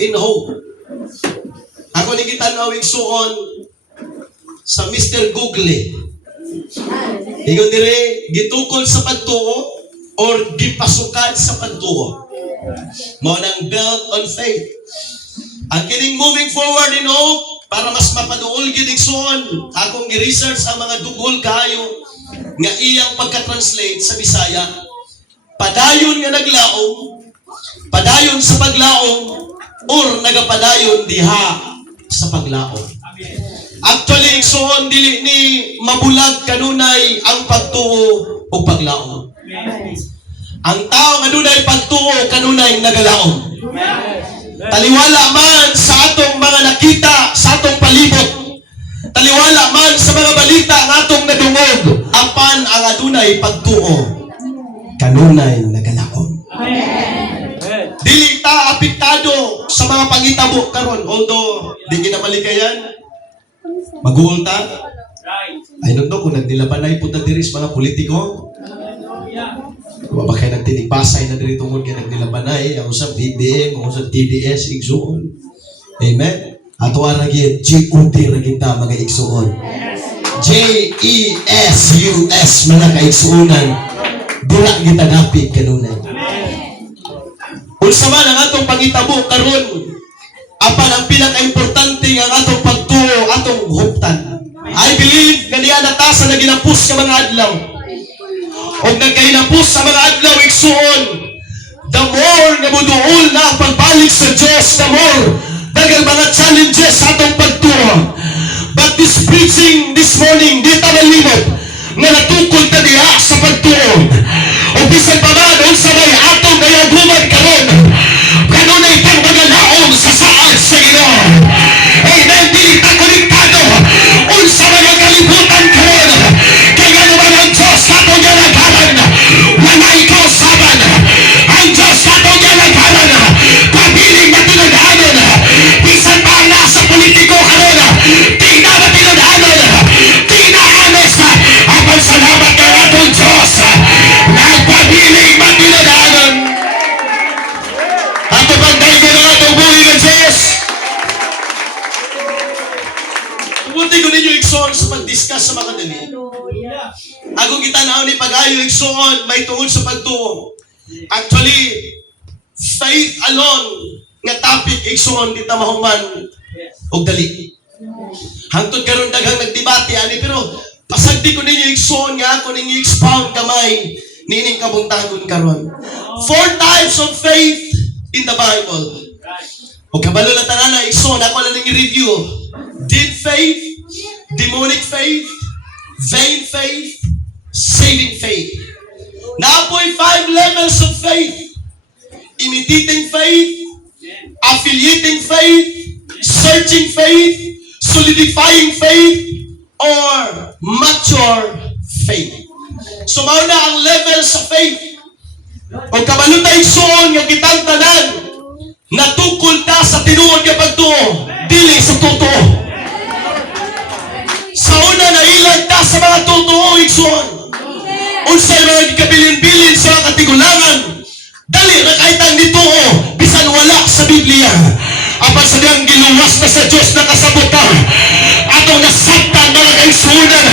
in hope. Ako ni kita nawig suon sa Mr. Google. Ingon dire, gitukol sa pagtuo or gipasukan sa pagtuo. Mao nang built on faith. Ang kining moving forward in hope, para mas mapaduol gid igsoon, akong gi-research ang mga dugol kayo nga iyang pagka-translate sa Bisaya. Padayon nga naglaom, padayon sa paglaom, or nagapadayon diha sa paglaom. Actually, igsoon dili ni mabulag kanunay ang pagtuo o paglaom. Ang tao nga dunay pagtuo kanunay nagalaom. Taliwala man sa atong mga nakita sa atong palibot. Taliwala man sa mga balita nga atong nadungog. Apan ang adunay pagtuo kanunay nagalaom. Dili ta apektado sa mga pangitabo karon, although di kinamalikayan. Maguol ta. I don't know kung nagnilabanay po na diris mga politiko. Wa ba kayo nagtinipasay na diri tungod kay nagnilabanay ang usab BBM, ang usab TDS igsuon. Amen. Ato ara gyud GUT ra kita mga igsuon. JESUS mga kaigsuonan. Dula kita dapit kanunay. Unsa man ang atong pangitabo karon, apan ang pinaka-importante ang atong pagtuo, atong huptan. I believe nga diya nata sa naginapos sa mga adlaw. O nagkahinapos sa mga adlaw igsuon, the more nga muduol na ang pagbalik sa Diyos, the more daghang mga challenges sa atong pagtuo. But this preaching this morning, di ta malimot nga natukol ta diha sa pagtuo. O bisan pa man unsa may atong gayaguman karon, kanunay pang magalaom sa saad sa Ginoo. Amen. Dili ta konektado unsa may kalibutan karon. Kaya naman ang Diyos atong ginagalan, wala ikaw saban. Ang Diyos atong ginagalan, pabiling na tinudhanon. Bisan pa ang nasa politiko karon, di na matinudhanon, di na honest. Apan salamat kay atong Diyos, nagpabiling matinudhanon. Ato pagday ko ng atong buhay ng Diyos. Tumuti ko ninyo igsoon sa pag-discuss sa mga dali. Ako kita na ni pag-ayo igsoon, may tungod sa pagtuo. Actually, faith alone nga topic igsoon kita mahuman og dali. Hangtod karon daghang nagdebate ani, pero pasagdi ko ninyo igsoon nga ako ninyo expound kamay nining kabuntagon karon. 4 types of faith in the Bible. O kabalo na tanana igsoon ako lang ning review. Dead faith, demonic faith, vain faith, saving faith. Naapoy 5 levels of faith. Imitating faith, affiliating faith, searching faith, solidifying faith, or mature faith. So mao na ang levels of faith. O kabalo ta igsoon nga kitang tanan natukol ta sa tinuod nga pagtuo, dili sa totoo. Sa una nailag ta sa mga totoo igsoon. Unsay mga gikabilin-bilin sa mga katigulangan, dali na kahit ang nituo, bisan wala sa Biblia. Apan sa diyang giluwas na sa Diyos na kasabota, atong nasabtan mga kaigsuonan,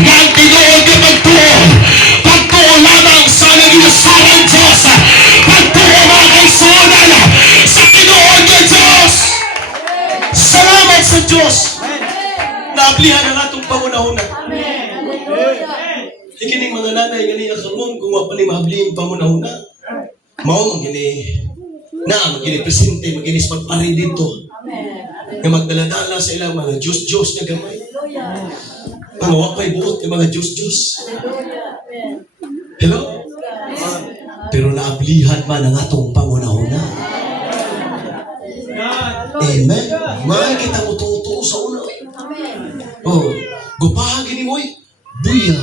nga ang tinuod nga pagtuo, pagtuo lamang sa naginasarang Diyos, pagtuo mga kaigsuonan, sa tinuod nga Diyos. Salamat sa Diyos. Naablihan ang atong pangunahuna. Ikining mga nanay nga niya karon kung wa pa ni maabling pangunahuna. Mao magini na magini presente, magini pagpari dito. Nga magdaladala sa ilang mga Diyos nga gamay. Ang wa pa'y buot ng mga Diyos. Hello? Pero naablihan man ang atong pangunahuna. Amen. Makikita mo tutuo sa una. Oh, gupahagi ni mo'y buya.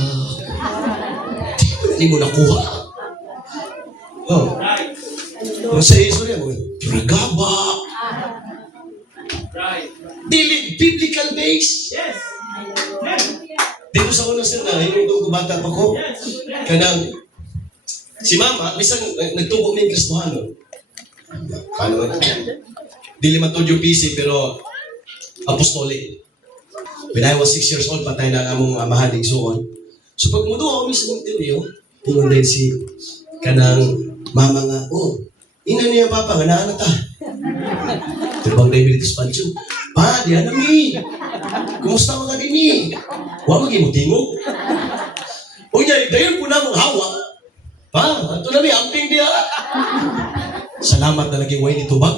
Di mo nakuha. Oh. Kung sa iso niya, ragaba. Dili, biblical base. Dito sa una sila, yung bata pa ko, kanang, si mama, bisan nagtubo na yung Kristohano. Paano man? dili man to yung PC, pero apostolic. When I was 6 years old, patay na ang among amahan igsoon. So pag mudo ako sa interview, tingnan din si kanang mama nga, ina niya papa, nga naan na ta. Tibang David expansion. Pa, di ano mi? Kumusta mga dini? Wa magimutingog. O niya, dayon po na mong hawa. Pa, ato na mi, amping diya. Salamat na naging way ni Tubag.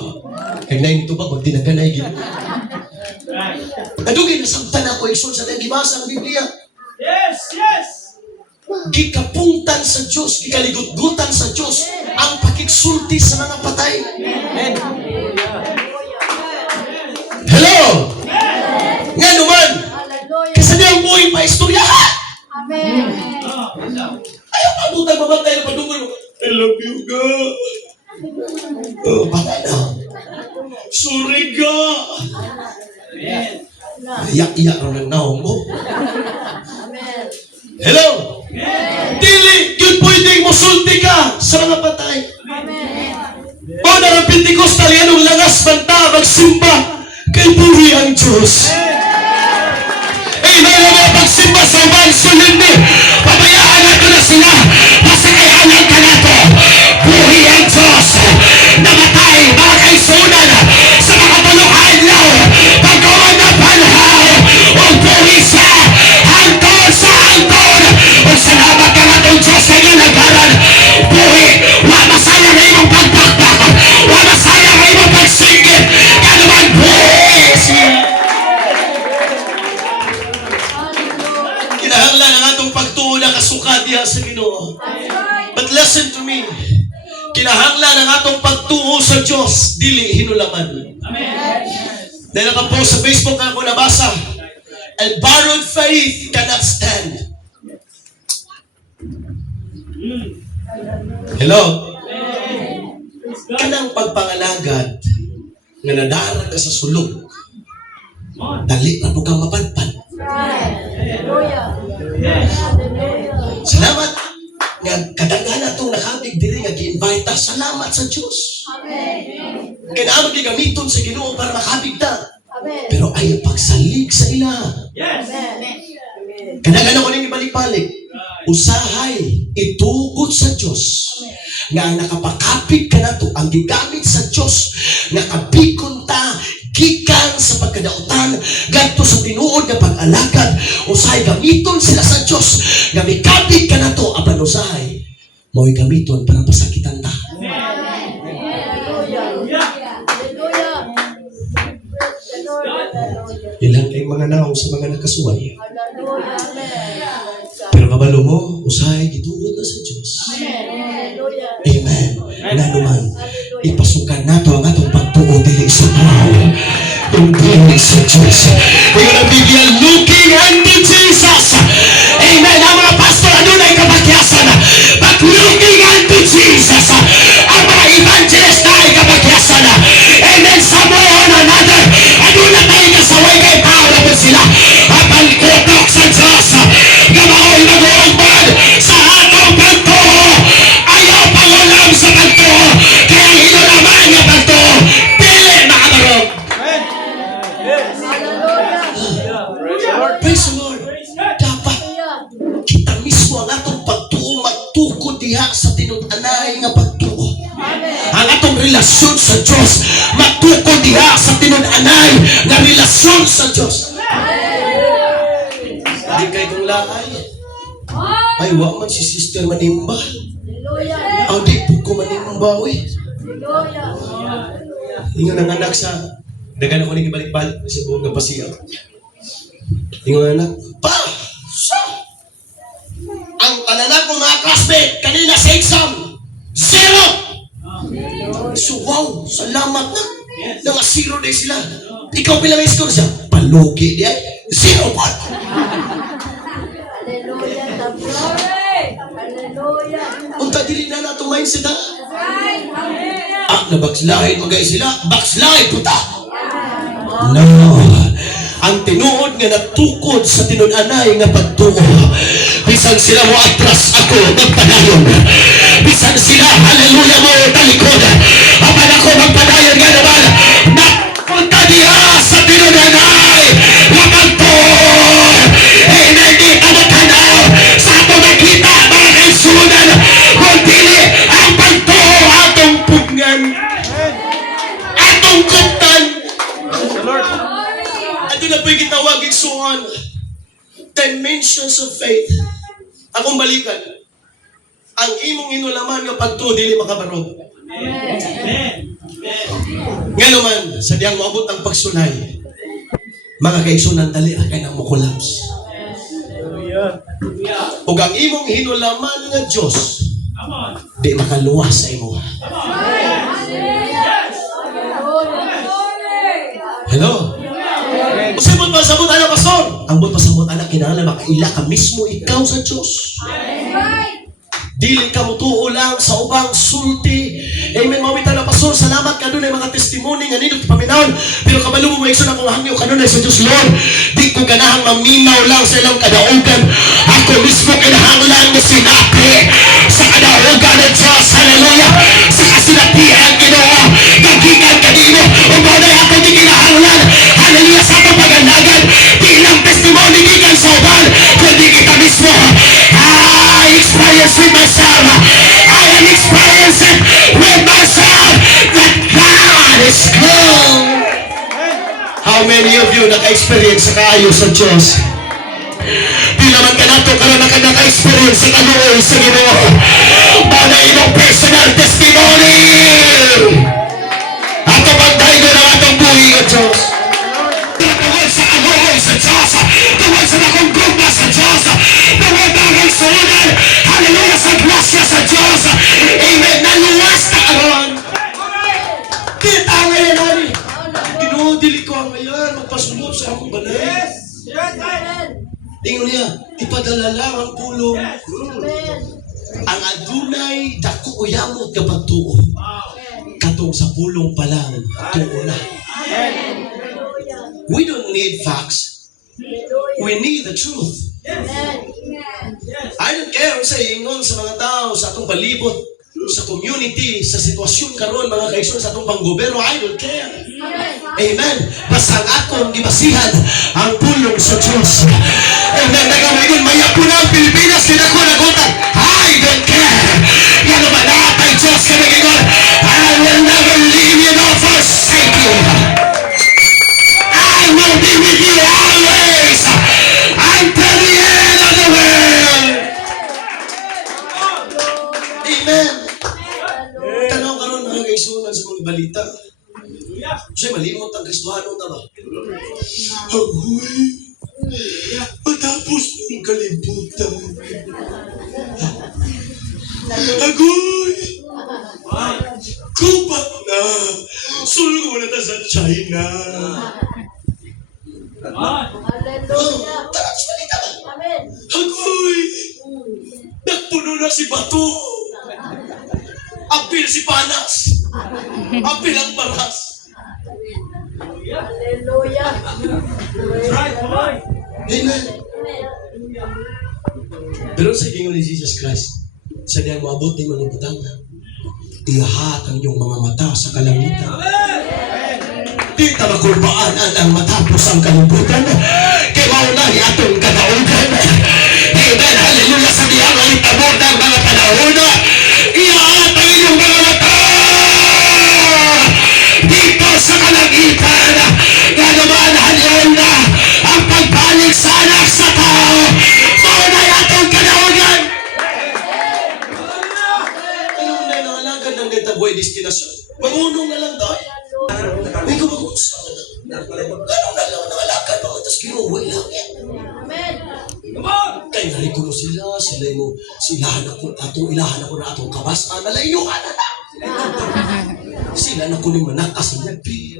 Kaya na yung Tubag, wag tinaganay gina. Kadugay, nasabtan ako ikson sa nagibasa ang Biblia. Yes, yes. Gikapungtan sa Diyos, gikaligot-gutan sa Diyos, ang pakiksulti sa mga patay. Hello! Nga naman, kasi niya ang buhay pa istorya ha! Ayaw pa butang mamatay na padungol mo. I love you, God. Patay na. Sorry, God. Iyak-iyak ang nagnaong mo. Hello? Dili, yun pwedeng musulti ka sa mga patay. O na ng Pentecostal, yanong langas banta, magsimba, kay buhi ang Diyos. Amen, mga pagsimba sa uban, sulindi, pabayaan nato na sila, masakayanan ka nato, buhi ang Diyos, namatay, mga kaisunan, sa mga tuluhan niyo, pagkawan na panhaw, o buhi siya, hangtod sa hangtod, o salamat ka natong Diyos na ginagaran, buhi, wa masaya na imong pagpakpak, wa masaya na imong pagsingit, kanuman buhi siya. Kinahanglan ang atong pagtuo na kasukat diha sa Ginoo. But listen to me. Kinahanglan ang atong pagtuo sa Diyos, dili hinulaman. Dahil nakapost sa Facebook na ako nabasa, and borrowed faith cannot stand. Hello? Kanang pagpangalagad nga nadarag ka sa sulog, dali na po kang mapadpad. Salamat nga kadaghan atong nakabig diri nga gi-invite ta. Salamat sa Dios. Kaya naman gigamiton sa Ginoo para makabig ta. Pero ayaw pagsalig sa ila. Kadaghan ako ning ibalik-balik. Usahay itugot sa Dios nga ang nakapakapig ka nato ang gigamit sa Dios nga kabikon ta gikan sa pagkadautan gadto sa tinuod nga pag-alagad. Usahay gamiton sila sa Dios nga mikabig ka nato apan usahay mao'y gamiton para pasakitan ta. Ilang kayong mga naong sa mga nakasuway. Pero kabalo mo, usahay gitugot na sa Dios. Amen. Na naman, ipasukan nato ang atong pagtuo dili sa tao. Kundi sa Diyos. Tingnan ang Biblia, looking unto Jesus. Amen. Ang mga pastor, ano na yung kapagyasan? But looking unto Jesus. Ang mga evangelist na yung kapagyasan. Amen. Some way or another, ano na tayo kasaway kay tao na po sila. Apal kutok sa Diyos. Gamaoy mag-uulpan sa atong pagtuo. Ayaw pangulam sa pagtuo. Kaya hinulaman niya pagtuo. Dili makabarog. Praise the Lord. Dapat kita mismo ang atong pagtuo magtukod diha sa tinud-anay nga pagtuo. Ang atong relasyon sa Diyos magtukod diha sa tinud-anay nga relasyon sa Diyos. Hindi kayo kong laay. Ay, wa man si Sister manimba. Ang di po ko manimba, uy. Ingon ang anak sa dagan ako nang ibalik-balik sa buong ng pasiyaw. Ingon ang anak, Pa! Sa! Ang tanan ko mga classmate kanina sa exam, 0! So wow, salamat na. Nga 0 din sila. Ikaw pila may score siya? Palugi diya. 0 pa. Unta dili na nato mindset ha? Na backslide magay sila. Backslide puta. No. Ang tinuod nga natukod sa tinud-anay nga pagtuo. Bisan sila mo atras ako magpadayon. Bisan sila haleluya mo talikod. Apan ako magpadayon nga naman. imong kuttan. Ato na po'y gitawag igsuon. Dimensions of faith. Akong balikan. Ang imong inulaman nga pagtuo dili makabarog. Nga naman, sa diyang maabot ang pagsulay, mga kaigsunan dali ra kay nang mukulaps. Ug ang imong hinulaman nga Dios di makaluwas sa imo. Hello? Kasi mo pasabot ana pastor. Ang bot pasabot ana kinahanglan makaila ka mismo ikaw sa Dios. Dili ka mutuo lang sa ubang sulti. Amen. Mawita na pastor, salamat ka doon ay mga testimony nga nindot paminahon. Pero kabalo mo maigsoon akong hangyo kanunay sa Diyos Lord. Di ko ganahang maminaw lang sa ilang kadaugan. Ako mismo kinahanglan na sinapi sa kadaugan ng Diyos. Hallelujah. Sa kasinatihan Ginoo. Kagikan kanino. Umunay ako di kinahanglan. Hallelujah. Sa akong pagandagan. Di lang testimony gikan sa uban. Kundi kita mismo. I experience with myself. I am experiencing with myself that God is good. How many of you naka-experience sa kaayo sa Diyos? Di naman ka nato karon naka-experience sa kaluoy sa Ginoo. Bana imong personal testimony. Ato pagdaygo ng atong buhi nga Diyos. Tungod sa kaluoy sa Diyos. Tungod sa akong gugma sa Diyos. Tungod na ang sunan. Hallelujah sa grasya sa Diyos. Amen. Naluwas na karon. Kita ngayon ani. Ginoo dili ko ang ngayon magpasulod sa akong balay. Tingnan niya, ipadala lang ang pulong. Ang adunay dako uyamot ka pagtuo. Katong sa pulong pa lang tuo na. We don't need facts. We need the truth. I don't care sa ingon sa mga tao sa atong palibot, sa community, sa sitwasyon karon mga kaigsoon sa atong panggobyerno. I don't care. Amen. Basta ang akong gibasihan ang pulong sa Diyos. Amen. Nagamayon, mayap po na ang Pilipinas. Kinako nagutan. I don't care. Yan naman natay Diyos ka nagingon. I will never leave you nor forsake you. I will be with you always until the end of the world. Amen. Tanaw karon mga kaigsuonan sa mga balita. Siya'y malimot ang Kristohano na ba? Agoy, matapos ng kalibutan. Agoy, kupat na. Sulong mo na ta sa China. Tara, balita ba? Agoy, nagpuno na si Bato. Apil si Panas. Apil ang Paras. Hallelujah. Amen. Pero sa gingon ni Jesus Christ, sa diyang maabot ni mga butang, iyahat ang iyong mga mata sa kalangitan. Di ta makurbaanan ang matapos ang kalibutan. Kaya maunay atong kadaugan. Amen. Hallelujah. Sa diyang ang itabot ng mga panahon. Iyahat ang iyong mga mata dito sa kalangitan. Ganaman haliunda ang pagbalik sa anak sa tao. Maunay atong kadaugan. Ano na yung alagad ng netaboy destinasyon? Mangunong na lang tayo. May kumagunsa ka na. Ganun na lang ang alagad. Tapos ginuway lang yan. Kaya narinig mo silahan ako, ilahan ako na atong kabas, nalayuan na. Sila na kuning manakas sa nagpi.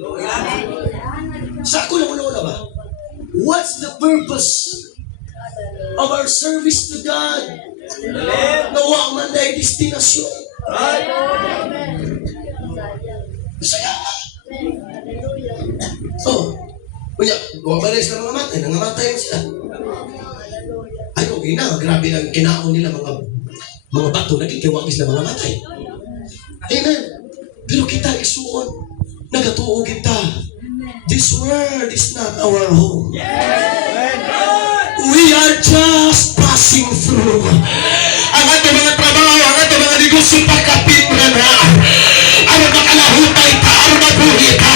Sa ako lang una ba? What's the purpose of our service to God? Nawa man na destinasyon. Saya. Oh, kuya, bumabalis na mga matay, nangamatay sila. Ay, okay na, grabe lang kinaon nila mga bato, nagkikiwagis na mga matay. Amen. Pero kita isuon, nagatuo kita. This world is not our home. We are just passing through. Ang ato mga trabaho, ang ato mga negosyo pagkapit mo na. Ang makalahutay ta, ang mabuhi ta.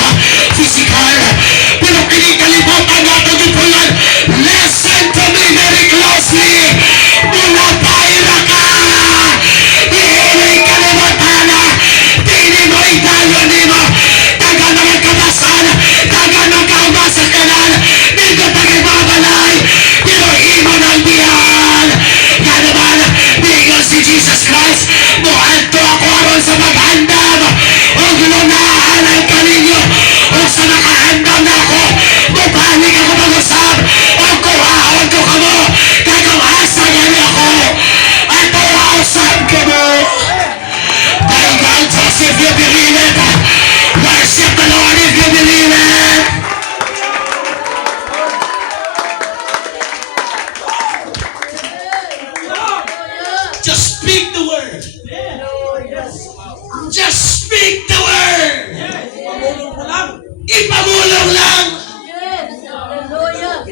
Ipamulong lang! Yes! Hallelujah!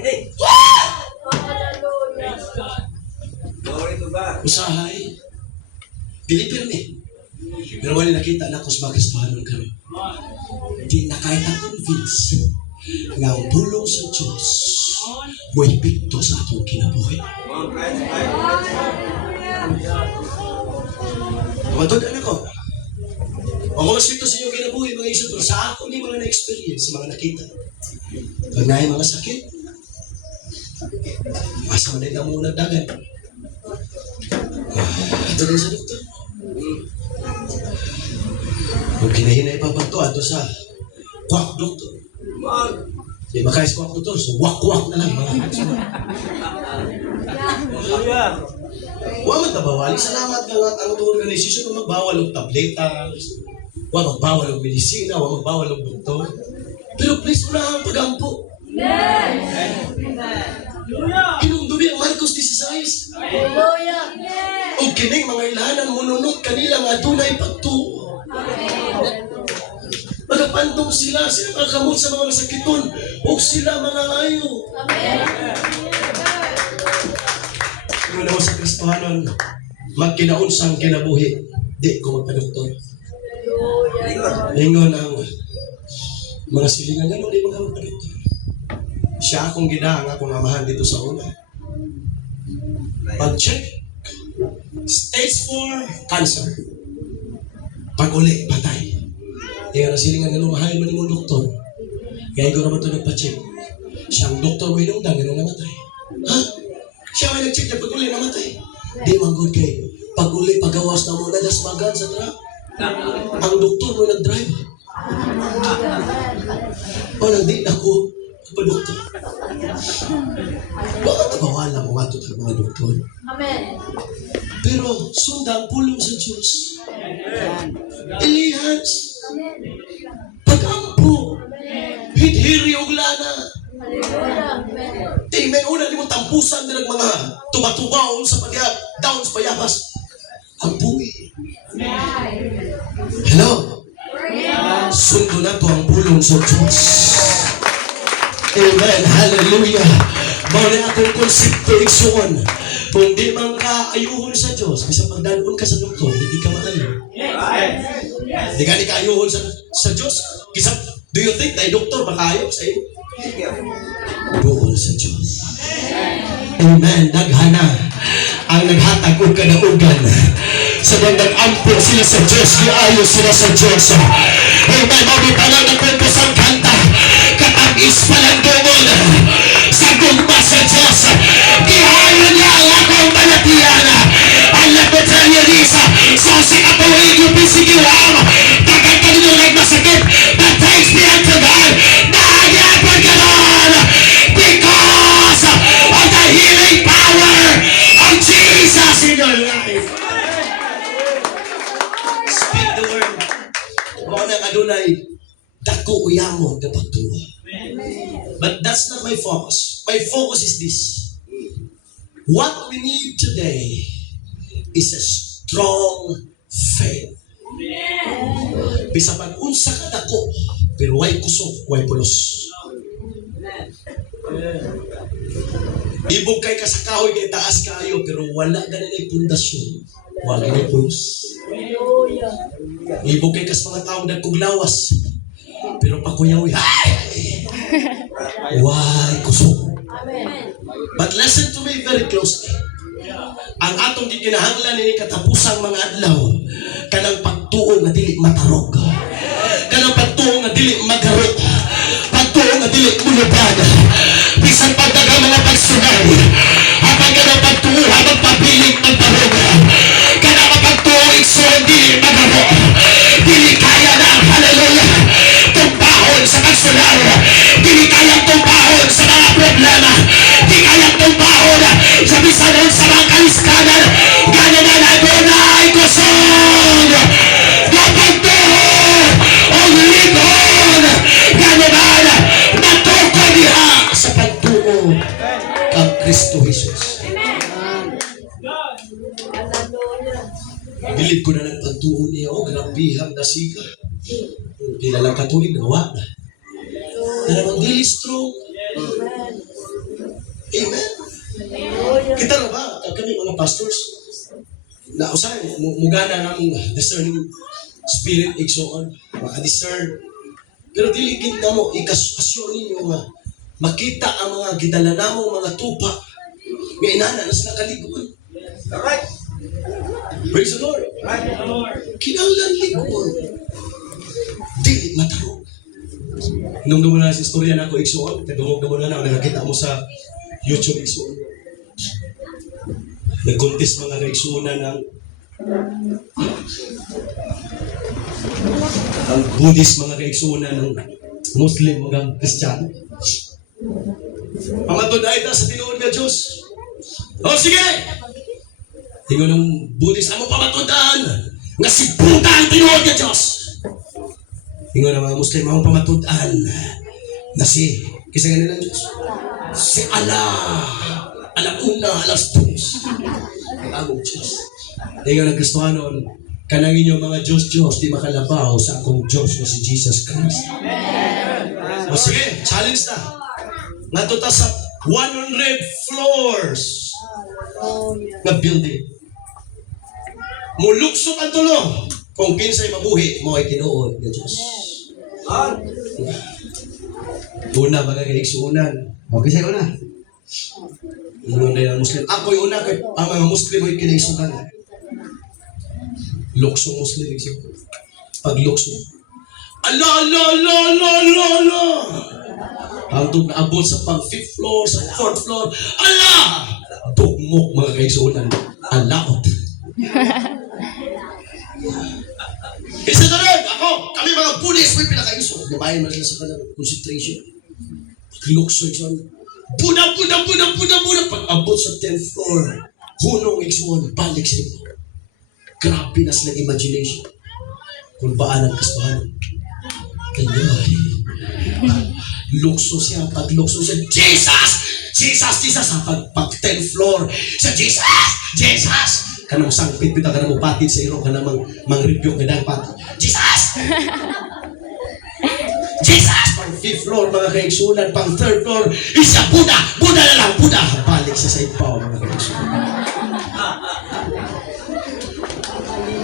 Hallelujah! Usahay. Dili pirmi. Pero wala nakita na kung makristohanon kami. Di na kahit na-convince nga ang pulong sa Diyos mo'y epekto sa atong kinabuhi. Matod ko. Ang mga sito sa inyong kinabuhi, mga isa to, sa ako ni mga na-experience, mga nakita. Pag na mga sakit, asa man na muna dagan. Ito rin sa doktor. Kung kinahinay pa ba ito, ato sa kwak doktor. Di makais kwak doktor, so wak-wak na lang mga doktor. Huwag magtabawali. Salamat ka nga ang organisasyon na magbawal ng tableta, huwag magbawal ng medisina, huwag magbawal ng doktor. Pero please, unahan ang pagampo. Inumdumi ang Marcos 16. Hallelujah! O kining mga ilahanan mununot kanila nga tunay pagtuo. Magapantong sila kakamot sa mga masakiton, o sila mga ayo. Kung naman sa Kristohanon, magkinaunsang kinabuhi, di ko magpadoktor. Ingon ang mga silingan nga, di mga magpadoktor. Siya akong ginaang akong amahan dito sa una. Pag-check, stage 4, cancer. Pag-uli, patay. Kaya na silingan nga lumahay mo ni mong doktor. Kaya ko naman ito nagpa-check. Siyang doktor mo inungdang, ganun namatay. Ha? Siya may nag-check na pag-uli namatay. Di manggod kay pag-uli, pagawas na mo na dasmagan sa truck. Ang doktor mo nag-drive. O nang di na ko pa-doktor. Bakit nabawala mo nga ito mga doktor? Amen. Pero sundang pulong sa Diyos. Elihas, pag-ampo, hidhiri og lana. Hallelujah! Amen. Di, may una di mo tampusan din ang mga tumatubaw sa pagyak, down sa payabas. Ang buwi. Hello? Sundo na to ang pulong sa Diyos. Amen. Hallelujah. Mawala akong konsepto iksuon. Kung di man ka ayuhon sa Diyos, kasi pagdanon ka sa doktor, hindi ka maayo. Di ka ayuhon sa Diyos. Kisa, do you think na doktor makayo sa iyo? Doon sa Diyos. Amen. Naghana ang naghatag o kadaugan. Sa nag-ampo sila sa Diyos, giayo sila sa Diyos. Amen. Mabitanan ng purpose ang kanta. Katag-is palandungon sa gugma sa Diyos. Gihayo niya ang akong balatiyan. Ang labot sa Yerisa. So si Kapuig yung pisigiwam. Tagal ka nyo nagmasakit. But thanks be unto God. Nagyapon ka nun. Because of the healing power of Jesus in your life. Speak the word. Mga nang adunay, dako uyamo na pagtuwa. But that's not my focus. My focus is this. What we need today is a strong faith. Bisa pag unsa ka dako, pero way kusog, way pulos. Ibog kay ka sa kahoy kay taas kayo, pero wala ganun ay pundasyon. Wala ganun pulos. Hallelujah! Ibog kay ka sa mga taong nagkuglawas, pero pakuyaw, way kusog. Amen. But listen to me very closely. Ang atong gikinahanglan ni katapusang mga adlaw, kanang pagtuo nga dili matarog. Kanang pagtuo nga dili magarot. Pagtuo nga dili mulubad. Bisan pagdagang mga pagsunay. Habang kanang pagtuo, habang pabiling magtarog. Kanang pagtuo, iksuon dili magarot. Dili kaya na, hallelujah, tumbahon sa pagsunay. Dili kaya tumbahon sa mga problema. Di kaya tumbahon sa bisanon sa mga kaliskanan. Ganyan na nagulay kusog. Napagtuho o ligon. Ganyan na natuko niya sa pagtuo kang Kristo Jesus. Hallelujah! Bilib ko na ng pagtuo niya o grabihang nasika. Pila lang katuig, nawa na. Na naman dili strong. Amen. Amen. Hallelujah. Kita na ba, kami mga pastors, na usahay, mugana namong discerning spirit, igsoon, maka-discern. Pero dili gid namo ikasasyon ninyo nga makita ang mga gidala namong mga tupa nga inana nas nakaligon. Alright. Praise the Lord. Kinahanglan ligon. Dili matarong. Nung dumula sa istorya na ako igsoon, kadungog na mo na nakakita mo sa YouTube igsoon. Nag-contest mga kaigsuunan ng ang Buddhist mga kaigsuunan ng Muslim mga Kristiyano. Pamatod ay ta sa tinuod nga Diyos. O sige! Tingnan ng Buddhist, amo pamatudan nga si Buddha ang tinuod nga Diyos. Tingnan ng mga Muslim, amo pamatudan na si, kisa nga nila Diyos? Si Allah. Alam una, alas dos. Ang among Diyos. Tingnan ng Kristiyano, kanang inyong mga Diyos-Diyos di makalabaw sa akong Diyos na si Jesus Christ. O sige, challenge na. Nato ta sa 100 floors Hallelujah. na building. Muluksok ang tulo. Kung kinsay mabuhi, mo ay tinuod ng Diyos. Una, mga kaigsuunan. Okay sa'yo una. Una yung Muslim. Ako yung una, ang mga Muslim ay kinaigsukan. Luksong Muslim. Pag luksong. Ala. Ang naabot sa pang 5th floor, sa 4th floor. Ala! Tugmok mga kaigsuunan. Alaot. Isa na rin, kami mga Buddhist, may pinakaigsuunan. Nabayan mo sila sa kanilang concentration. Lukso yun. Buda. Pag abot sa 10th floor, hunong igsuon, balik sa ito. Grabe na silang imagination. Kung baan ang kasbahan. Kanyay. Lukso siya. Pag lukso siya, Jesus! Pag 10th floor, sa Jesus! Kanang sangpit, pita ka na mo patid sa iro, ka na mang-review ka dapat. Jesus! Pang 5th floor, mga kaigsunan. Pang 3rd floor, isa Buddha na lang, Buddha. Balik siya sa ipaw, mga kaigsunan.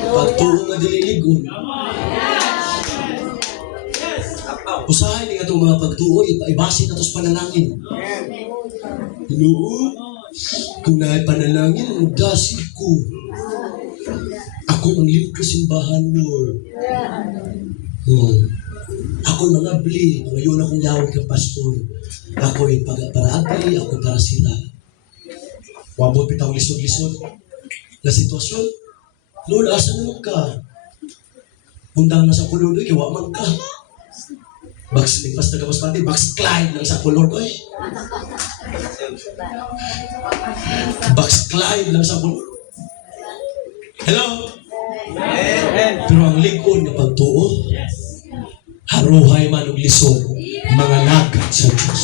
Pagtuong na dililigon. Usahay ni nga itong mga pagtuo, ibasi na ito sa panalangin. Ginoo, kung naay panalangin, magdasig ko. Ako ang liyog kasimbahan, Lord. Ako mga bli, ngayon akong yawag kang pastor. Ako ay para abli, ako ay para sila. Wabot pitang lisod-lisod na sitwasyon. Lord, asa naman ka? Undang na sa kulod, kiwa man ka. Pas tagapaspati, backslide lang sa kulod, oy. Backslide lang sa kulod. Hello? Pero ang likod na pagtuo, haruhay man og lisod, mga lagat sa Diyos.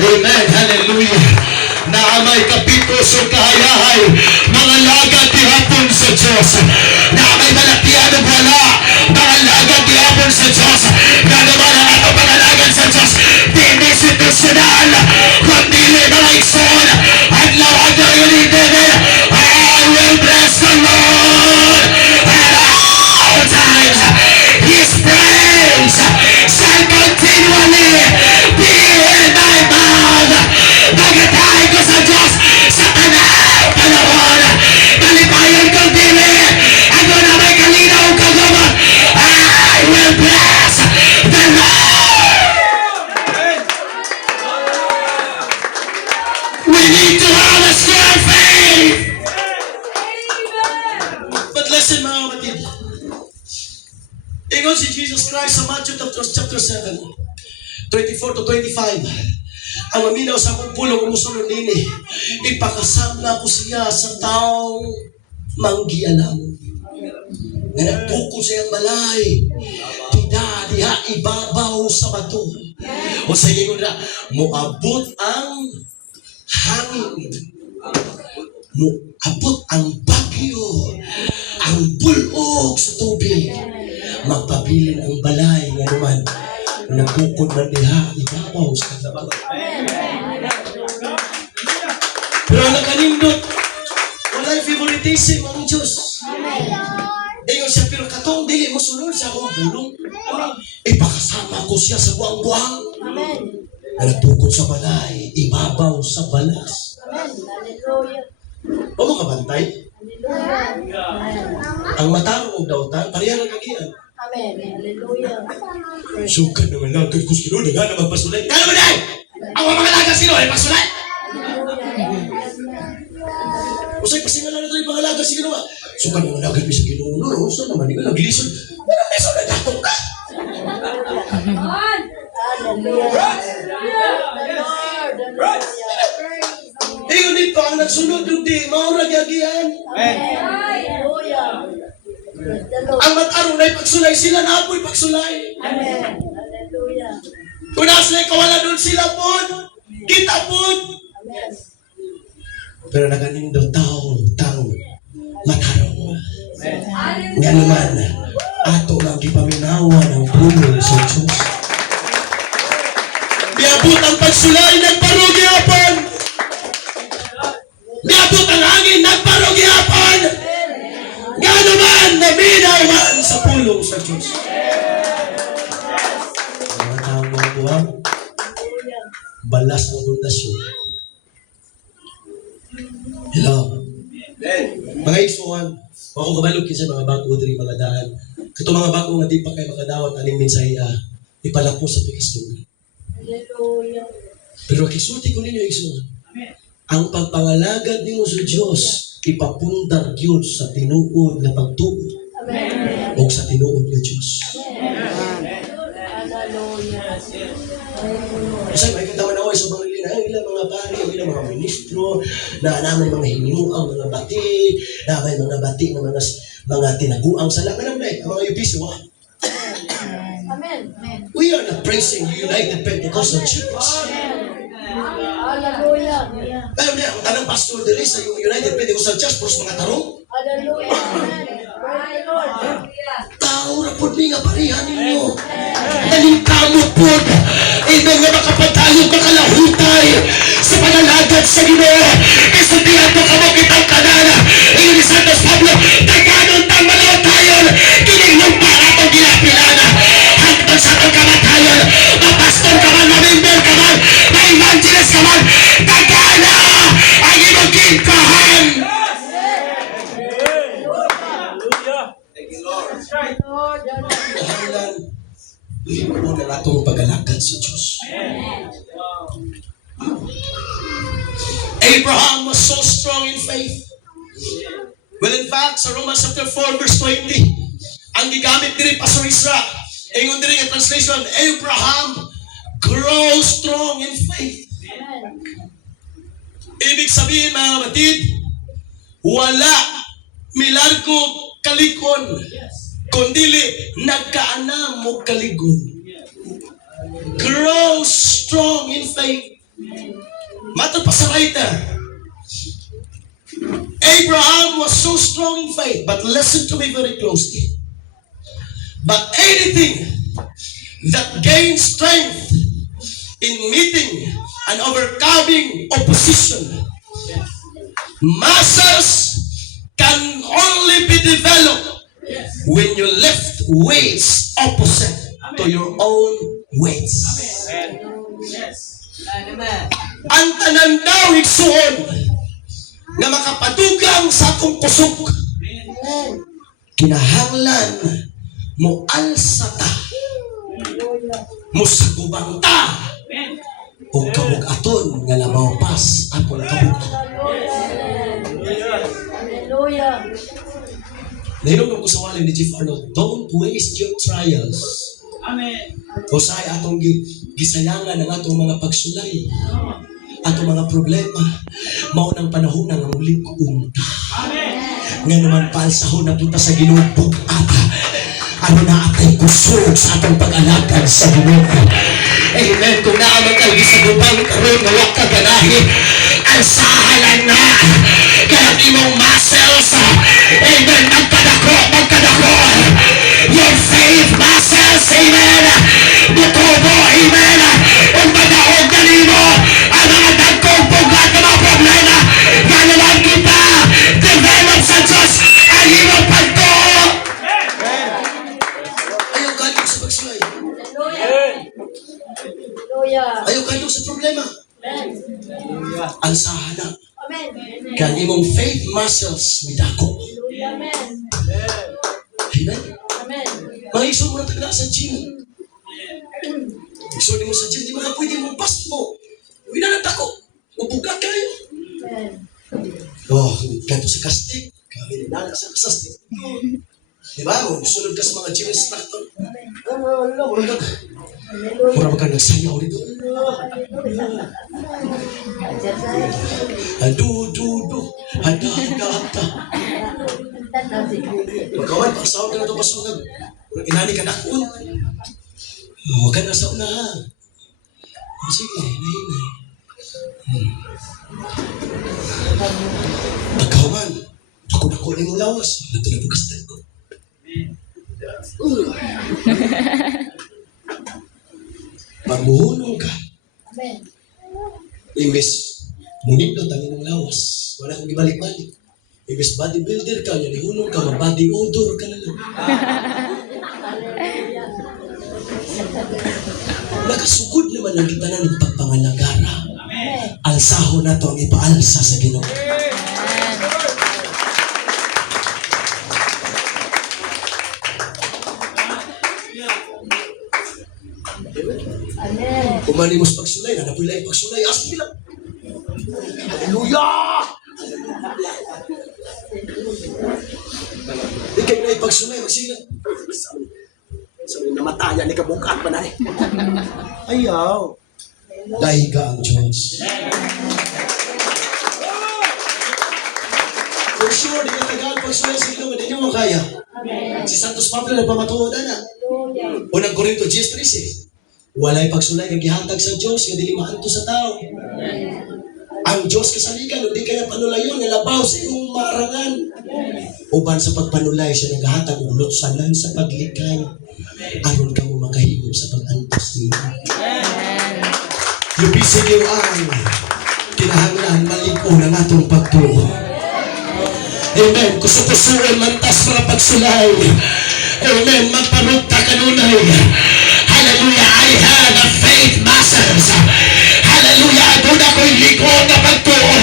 Amen. Hallelujah. Naamay kapito sa kahayahay, mga lagat tihapon sa Diyos. Naamay malatian o wala, mga lagat tihapon sa Diyos. Nanaman ang ato mga lagat sa Diyos. Di institusyonal, kundi mga ikson. At lawag na yun itinin. I will bless the Lord at all times. His praise shall continually be in my mouth. Nagatay ko sa Diyos sa tanang panahon. Kalipayan kong dili. Ako na may kalinaw kagumot. I will bless the Lord. We need to have a strong faith. But listen mga kapatid. Ingon si Jesus Christ sa Matthew chapter 7, 24 to 25. Ang maminaw sa akong pulong umusunod nini, ipakasam na ko siya sa taong manggialam. Nga nagtukol sa iyang balay, diha ibabaw sa bato. O sa inyo na, moabot ang hangin. Moabot ang bagyo, ang bulog sa tubig. magpabilin ang balay nga naman nagkukod na diha ibabaw sa dagat. Pero nakanindot walay favoritism ang Diyos. Ingon siya, pero katong dili mo sunod sa akong bulong. Ipakasama ko siya sa buang-buang. Na nagtukod sa balay, ibabaw sa balas. O mo kabantay? Ang matarong og dautan, pareha lang kagiyan. Sukat naman lang, kay Kusino, na nga magpasulay. Kaya naman ay! Ang mga laga sino ay pagsulay? Usay pasingala na ito yung pangalaga si Ginawa. Sukat naman agad sa Ginoo. No, saan naman, di ka naglisod. Pero meso na datong ka. Iyon dito ang nagsunod yung di, maurag yagian. Ang matarong na ipagsulay sila na apoy pagsulay. Kung nasa kawala doon sila po, kita po. Pero naganing daw tao matarong. Nga naman, ato lang gipaminawa ng puno sa Diyos. Niabot ang pagsulay, nagparugihapon. Niabot ang hangin, nagparugihapon. Nga naman, naminaw man sa pulong sa Diyos. Mga taong mga buwang, balas ng bundasyon. Hello. Mga isuan, ako kabalog kinsa mga bago diri mga daan. Kato mga bago nga di pa kay makadawat aning mensahe ipalapo sa pikistugan. Pero kisulti ko ninyo isuan. Ang pagpangalagad nimo sa Dios ipapundar gyud sa tinuod nga pagtuo. O sa tinuod nga Dios. Kasi may kataman ako sa mga ilang mga pari, ilang mga ministro, na namin mga hinuang mga bati, na may mga bati ng mga tinaguang sala. Ganun na ang mga UPC, wala. We are not praising United Pentecostal Church. Pero na, ang tanang pastor dili sa yung United Pentecostal Church, pros mga tarong. Tao na po nga parihan ninyo. Nalingkamot po. Hindi nga makapagtayog makalahutay sa panalagad sa Ginoo. Isundihan mo ka mo kitang kanana. Iyon ni Santos Pablo, taganon tang malaw tayo. Kiniglang para itong ginapilana. Hanggang sa itong kamatayon, mapastor ka man, mamimber ka man, ma-evangelist ka man, tagana ang iyong kinkahan. Dahilan, libo na natong pag-alagad sa Diyos. Abraham was so strong in faith. Well, in fact, sa Romans chapter 4, verse 20, ang gigamit diri pa sa Isra, ingon diri nga translation, Abraham grows strong in faith. Ibig sabihin, mga batid, wala milargo kalikon, kundili nagkaanam mo kaligon. Grow strong in faith. Mato pa sa writer, Abraham was so strong in faith, but listen to me very closely. But anything that gains strength in meeting and overcoming opposition, muscles can only be developed when you lift weights opposite to your own weights. Ang tanan daw igsuon nga makapadugang sa akong kusog, kinahanglan mo alsa ta, mo sagubang ta, o kabug-aton nga labaw pas akong kabug. Nahinom ko sa walay ni Chief Arnold, don't waste your trials. Amen. O sa atong gisayangan ng atong mga pagsulay, atong mga problema, maunang panahon ng muling kuunta. Amen. Nga naman paalsahon na kita sa Ginoo ata. Ano na atay kusog sa atong pag-alagad sa Ginoo. Amen. Kung naamang kalgi sa gubang karon nga wa ka ganahi, alsahalan na kaya imong muscles. Amen. Magkadako. Your faith faith muscles, amen. Mutubo, amen. Ang madaog na nimo, ang mga dagkong pugat na mga problema, ganawan kita, develop sa Diyos, ang iyong pagtuo. Ayaw kadlok sa pagsulay. Hallelujah. Hallelujah. Ayaw kadlok sa problema. Amen. Ang sahana. Amen. Kaya imong faith muscles midako. Amen. Amen? Amen. Mga igsoon mo na tagla sa gym. Igsoon mo sa gym, di mga pwede mong bust mo. Winanatako. Mabugat kayo. Amen. Oh, kanto sa kastik. Kami nala sa kastik. Di ba? Kung sunod ka sa mga gym instructor. Hallelujah. Mura ba ka nagsayaw dito? Adu. Ada. Magkawan, pagsaw ka na ito pasunod. Kung inani ka na kun. Huwag ka na sa unahan. Sige, nahinay. Pagkawan, ako na kunin mo lawas. Natulad mo kastan ko. Pagmuhunong ka. Amen. Imbes, munip na tayo ng lawas. Wala kang ibalik-balik. Imbes bodybuilder ka, yan ihunong ka, mabody odor ka na lang. Nakasugod naman ang kita ng pagpangalagara. Ang saho na to ang ipaalsa sa Ginoo. Amen. Kumanimos pagsulay, nanapulay pagsulay, asli lang. Hallelujah! Di kayo na ipagsulay, magsilang. Sabi namatayan ni kabukat pa na eh. Ayaw. Dahiga ang Diyos. For sure, di ka tagaan pagsulay sa Ginoo, hindi nyo makaya. Si Santos Pablo nagpamatuod na. Hallelujah. Unang Korinto 10:13. Walay pagsulay kang gihatag sa Dios nga dili maanto sa tao. Ang Dios kasaligan hindi kaya panulayon nga labaw sa imong maarangan. Uban sa pagpanulay siya nagahatag og lutsanan sa paglikay. Aron ka mo makahimo sa pag-antos niya. Lubisin niyo ang kinahanglan maliko ng atong pagtuo. Amen. Kusukusuin mantas para pagsulay. Amen. Magparugta kanunay. Hallelujah. I have a faith muscles. Hallelujah. Doon ako'y likod na pagtuo.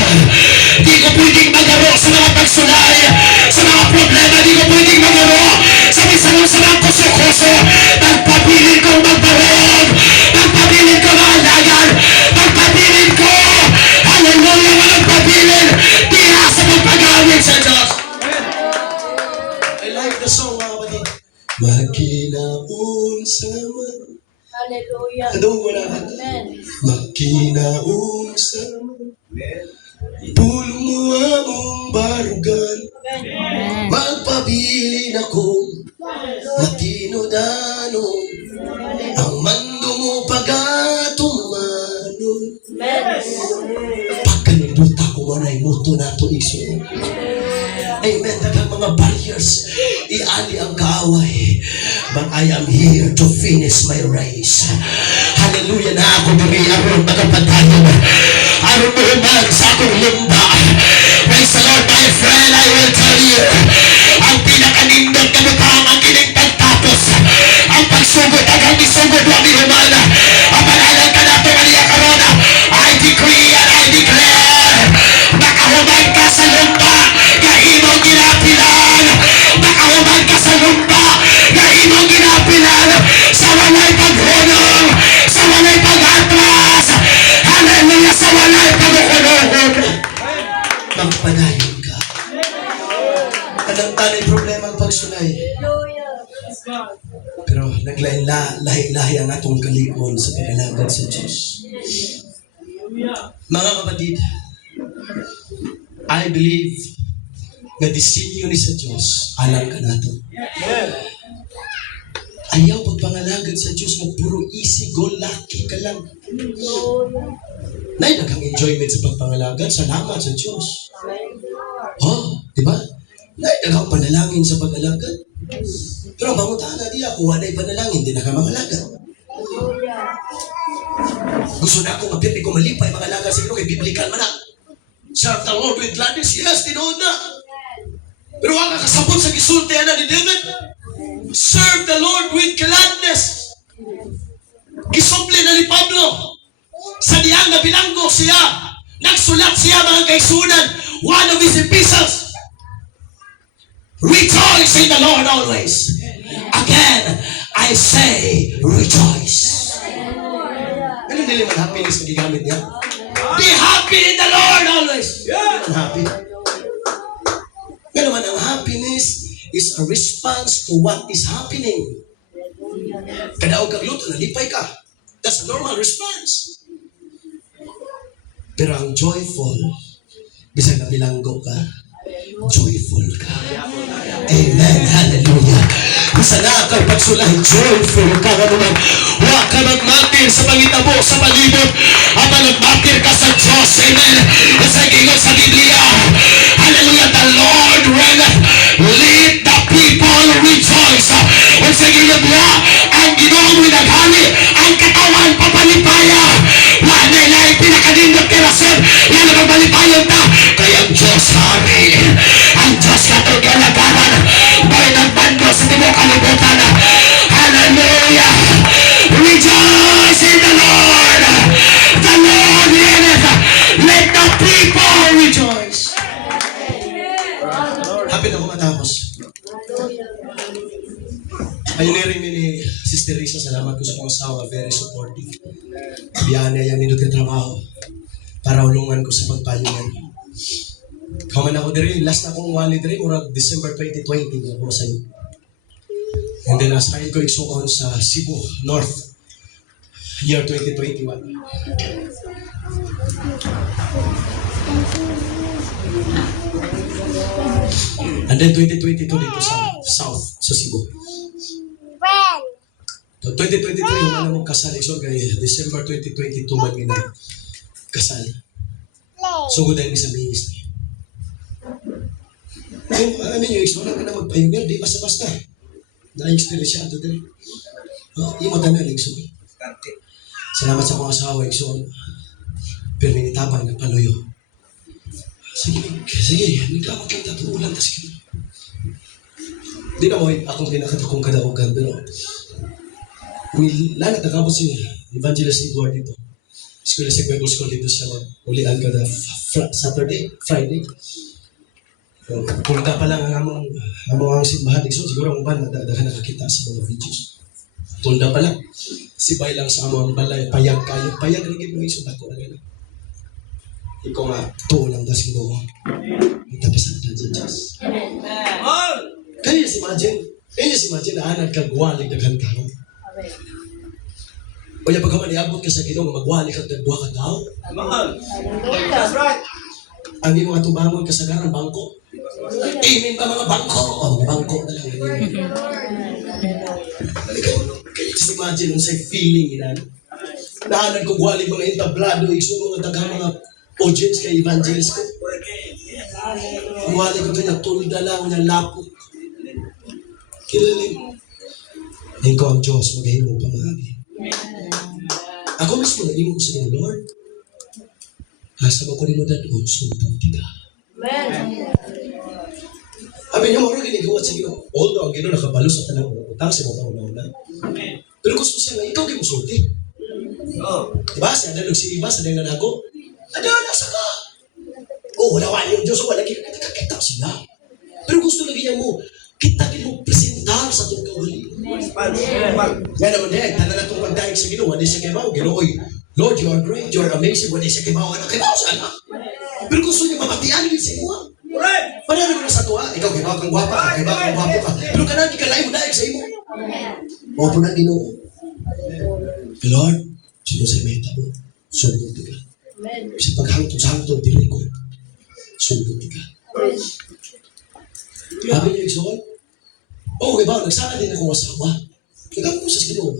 Di ko pwedeng magaro sa mga pagsulay. Sa mga problema, di ko pwedeng magaro. Sa mga kuso-kuso. Magpabilin ko magbarog. Magpabilin ko maalagan. Magpabilin ko. Hallelujah. Magpabilin. Diha sa magpagawin sa Diyos. I like the song, mga kapatid. Magkinaon sa Hallelujah. ano wala ka? Amen. Magkinaon sa pulo mo among barugan. Amen. Magpabilin akong matinodanon. Ang mando mo pagatumanon. Amen. Pagkaniduta ko manay muto na ito iso. Amen. Daghang mga barriers. Iali ang kaaway. But I am here to finish my race. Hallelujah na ako dumi aron magapadayon. Aron muhuman sa akong lumba. Praise the Lord, my friend. I will tell you. Ang pinakanindot na butang ang kining pagtapos. Ang pagsugod hanggang misugod wa mihuman. Ang panalan ka na ito maniya karona. I decree and I declare. Makahuman ka sa lumba. Imong ginapilan. Makahuman ka sa lumba na imong ginapilan sa walay paghunong, sa walay pag-atras. Hallelujah, sa walay pag-ukulungon. Magpadayon ka. Anong tanay problema ang pagsulay? Hallelujah. Pero naglahi-lahi ang atong kalikon sa pag-alagad sa Diyos. Mga kapatid, I believe na disenyo ni sa Diyos, alam ka nato. Ayaw pagpangalagad sa Diyos na puro easy, go lucky ka lang. Nay, naghang enjoyment sa pagpangalagad, salamat sa Diyos. Oh, di ba? Nay, naghang panalangin sa pag-alagad. Pero mangutana diya, kung wala ipanalangin, di na ka mangalaga. Hallelujah. Gusto na akong mapirmi ko malipay, mga alaga siguro kay biblical man na. Serve the Lord with gladness, yes, tinood na. Pero wala kasabot sa gisulti na ni David. Serve the Lord with gladness. Gisumple na ni Pablo. Sa diyang na bilanggo siya, nagsulat siya mga kaisunan, one of his epistles. Rejoice in the Lord always. Again, I say, rejoice. Ano nila man happiness na gigamit niya? Be happy in the Lord always. Be happy. Nga naman, ang happiness is a response to what is happening. Kadaog kang luto, nalipay ka. That's a normal response. Pero ang joyful, bisag na bilanggo ka, joyful ka. Amen. Hallelujah. Bisa na kang pagsulahin, joyful ka ka naman. Huwag ka magmatir sa pangitabo, sa palibot. Ama, nagmatir ka sa Diyos. Amen. Sa gingon sa Biblia. Hallelujah. The Lord reigneth. Let the people rejoice. O sa gingon niya, ang Ginoong minaghali, ang katawan papalipaya. Wala na pinakadindot kay Rasul. Yan ang magmalipayon ta. Kaya ang Diyos hari. Ang Diyos katong kalagaran. Boy nagbando sa tibok kalibutan. Hallelujah. Rejoice in the Lord. The Lord reigneth. Let the people rejoice. Happy na ko matapos. Pioneering ni Sister Risa, salamat ko sa kong asawa, very supportive. Biyan niya yung minute trabaho para ulungan ko sa pagpalungan. Kaman ako diri, last na akong wallet diri, murag December 2020 na ako sa'yo. And then assign ko igsuon sa Cebu North, year 2021. And then 2022 dito sa South, sa Cebu. 2023 yung alam mong kasal, so kay December 2022 man yun kasal. So good din sa ministry. So, alam niyo, so lang ka na magpahingil, di basta-basta. Na-experience siya ito din. Imo tayo na, so. Salamat sa mga asawa, so. Pero minitabang ng paluyo. Sige, hindi ka makita ito ulan, tas kino. Di na mo, akong pinakatakong kadaugan, pero lalat nakabot si Evangelist Edward dito. School sa Bible School dito siya mag-ulian kada Friday. Punta pa lang ang among simbahan. So, siguro ang ban, nadadahan nakakita sa mga videos. Tulda pa lang. Sibay lang sa among balay. Payag kayo. Payag rin yung iso dako na gano'n. Ikaw nga, tuo lang das Ginoo. Itapasan na dyan, Diyos. Kaya si imagine na anad kagwalig daghan tao. O yung pagkaman iabot ka sa Ginoo, magwalig kag dagwa ka tao. That's right. Ang iyong atubangon kasagaran, bangko. Amen pa mga bangko. Mga bangko na lang. Kaya just imagine yung sa feeling ilan. Naanan ko guwalig mga entablado, iso mga dagang mga audience kay evangelist ko. Guwalig ko ito niya, tulda lang niya, lapot. Kilalim. Ngayon ko ang Diyos, maghihimong pamahagi. Ako mismo, naging ko sa inyo, Lord, asa ba ko rin mo dadon, sumpang tiga. Amen. Sabi niyo, marunong ginigawat sa Ginoo. Although ang Ginoo nakabalo sa tanang utang sa mga una-una. Pero gusto siya nga, ikaw gimusulti. Diba? Sa adalog si iba, sa dahil nanago. Nasa ka! Wala yung Diyos. Wala kita sila. Pero gusto lagi niya mo, kita mo presentar sa itong kawali. Nga naman yan, tanan na itong pagdaig sa Ginoo. Wala siya kibaw. Ginooy, Lord, you are great. You are amazing. Wala siya kibaw. Ano kibaw sana? Pero gusto niya mamatian din sa iyo. Panalo mo na sa tuwa. Ikaw, kibaw kang gwapa. Kibaw kang gwapo ka. Pero kanan, ikalay mo daig sa iyo. O po na Ginoo. Lord, sino sa meta mo? Sundot ka. Sa paghangtod sa hangtod, dili ko. Sundot ka. Sabi niyo, Ikson? Kibaw, nagsaan din akong asawa. Nagamo ko sa Ginoo.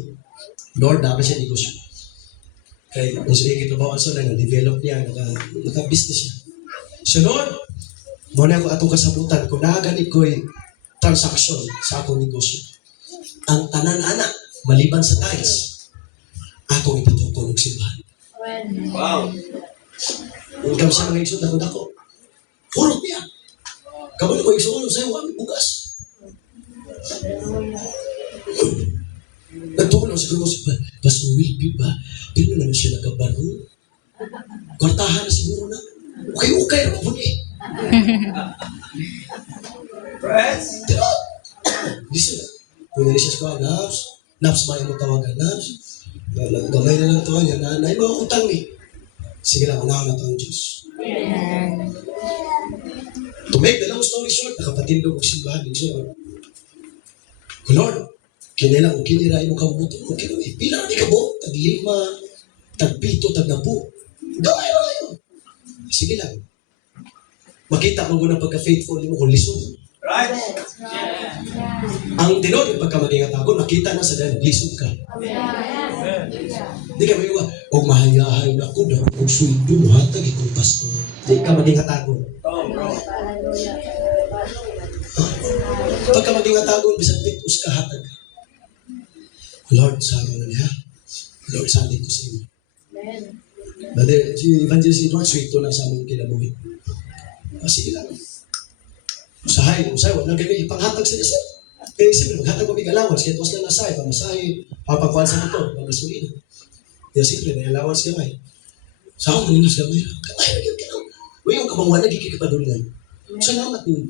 Lord, dapat siya negosyo. Kaya kung sa ikit na bawang sa lang, na-develop niya, naka-business siya. So Lord, muna ako atong kasabutan, kung nakaganit ko'y transaction sa akong negosyo. Ang tanan ana maliban sa tithes, akong ipatukod og simbahan. Amen. Wow. Ungkam sa mga igsoon dako. Purot niya. Kamo ko igsoon sa wa mi bugas. Hallelujah. Nagtuon sa grupo sa Pastor Wilby ba? Pero naman siya nakabaro. Kwartahan na siguro na. Okay na po eh. Press. Pero, listen na. Kung nga siya sa Naps, may mo tawagan, Naps. Gamay na lang ito, nanay, mga utang eh. Sige lang, unahan na ito ang Diyos. To make the long story short, nakapatindog ang simbahan din siya. Lord, kinilang o kiniray mo kabuto mo, pila ni kabo, tag-5, tag-7, tag-10. Gawin mo ngayon. Sige lang. Makita mo ng pagka-faithful mo kung lisod. Right. Ang tinod, pagka maging atagon, nakita na sa dahil, lisod ka. Di ka may iwa, o mahayahay na ako, dahil kung sweldo mo, hatag ikong pastor. Di ka maging atagon. Hallelujah. Pagka maging atagon, bisang pitus ka, hatag. Lord, sama na niya. Lord, sabi ko sa inyo. Amen. Dati, si Evangelist Edward, sweet to lang sa among kinabuhi. Sige lang. Usahay, wala nang gagawin, ipanghatag sa isa. Kaya isipin, maghatag ko may allowance, kaya tuwas lang nasahay, pamasahay, papakuhan sa motor, pagasolina. Kaya simple, may allowance gamay. Sa ako, maninas gamay. Kamay, nagyan ka lang. May yung kabanguan, nagkikapadulan. Salamat yung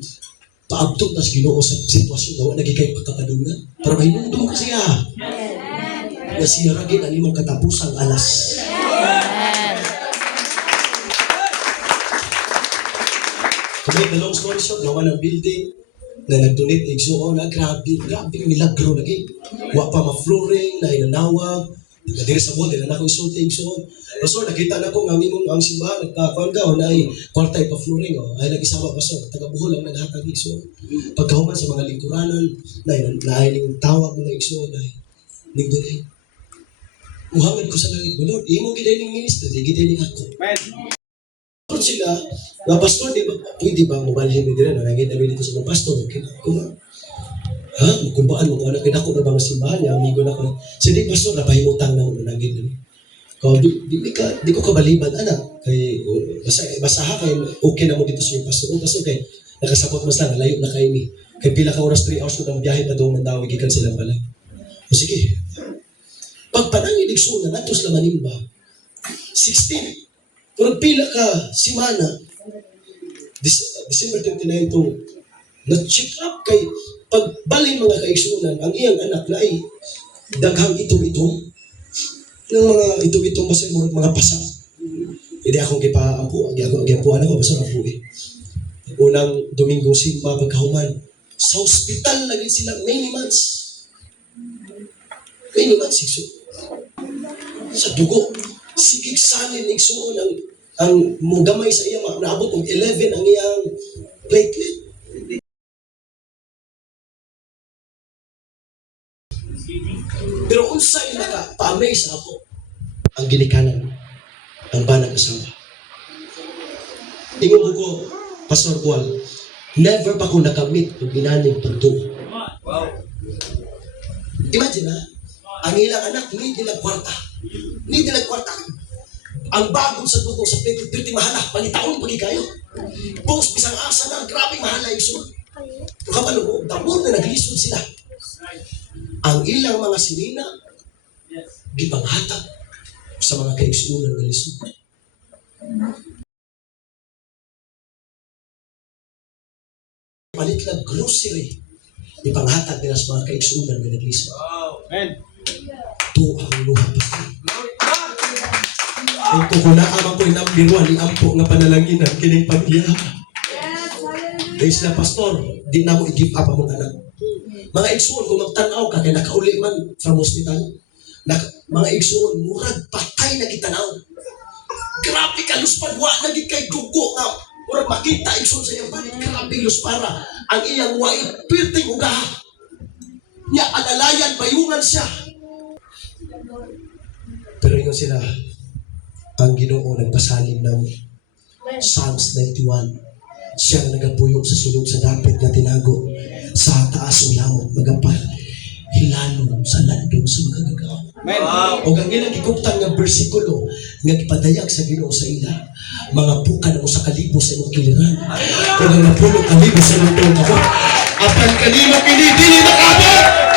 paabtot na sa Ginoo sa sitwasyon na nagkikay pagkapadulan. Para may mundo mo kasi na siya ragin ang imong katapusang alas. To make the long story short, nawa ng building na nag-donate igsuon na grabe milagro lagi. Wa pa ma-flooring, na inanawag, nagdiri sa mo, dila na ko isulti igsuon. Pastor, nakita na ko nga mimong ang simbahan, nagkakuan ka, na ay kwartay pa flooring, ay nag-isawa, Pastor, taga-buhol ang naghatag igsuon. Pagkahuman sa mga lingkuranan, na ay ning tawag mga igsuon, ay ning donate. Muhangad ko sa langit mo, Lord, imo giday ning ministry, di giday ning ako. Amen. Lord sila, mga pastor, di ba, pwede ba mabalhin mo din na nangin namin dito sa mga pastor? Okay, kung kumbaan mo, kung anak kinako na ba nga simbahan niya, amigo na ko. Sige, pastor, napahimutang na mo na nangin namin. Kung di ko kabaliban, anak, kay, basta ha, kay, okay na mo dito sa mga pastor. O, pastor, kay, nakasapot mas lang, layo na kayo ni. Kay pila ka oras, 3 hours ko ng biyahe pa doon ng daw, igikan silang balay. O sige, pagpanangin, igsunan, natos na manimba, 16, pero pila ka simana, December 29 to, na-check up kay pagbalay mga kaigsunan, ang iyang anak na ay daghang itong-itong ng mga itong-itong basta mga pasa. Hindi akong kipaampu, agiampuan ako, basta ampu eh. Unang Domingong simba, pagkahuman, sa hospital lagi sila many months. Many months, sa dugo. Sigig salin, igsuon ang mugamay sa iya, naabot ng 11 ang iyang platelet. Pero unsay naka-pa-amaze ako ang ginikanan ang banang asawa. Ingon ko, Pastor Kual, never pa ko nakamit ng binanig pagtuo. Wow. Imagine ang ilang anak, hindi nila kwarta. Hindi nila kwarta. Ang bagong sa dugo sa plate mahala, panitaon pagi kayo. Post bisang asa na, grabe mahala igsoon. Kapalo mo, damon na naglisod sila. Ang ilang mga sinina, gipanghatag sa mga kaigsuunan na lisod. Palit lang grocery, ipanghatag nila sa mga kaigsuunan na naglisod. Wow. Amen. Ito ang luha pa. Ang kukunaan ko yung number 1, iampo nga panalanginan, kining pamilya. Dahil sila, Pastor, di na mo i-give up ang anak. Mga igsuon, kung magtanaw ka, kaya nakauli man from hospital, mga igsuon, murag patay na kitanaw. Grabe ka, luspad, naging kay dugo nga. Murag makita, igsuon sa iyang balit, grabe luspara. Ang iyang wait, pirting ugaha. Niya, alalayan, bayungan siya. Pero yun sila, ang Ginoo nagpasalig ng Psalms 91. Siya nga nagapuyok sa sulod sa dapit nga tinago. Sa taas o lamot magapal. Hilalong sa landong sa magagagaw. O ang ilang gikuptan nga bersikulo nga gipadayag sa Ginoo sa ila. Mga bukan mo sa kalibo sa imong kiliran. O ang napulog kalibo sa imong kabot. Apan kanino kini dili nakabot.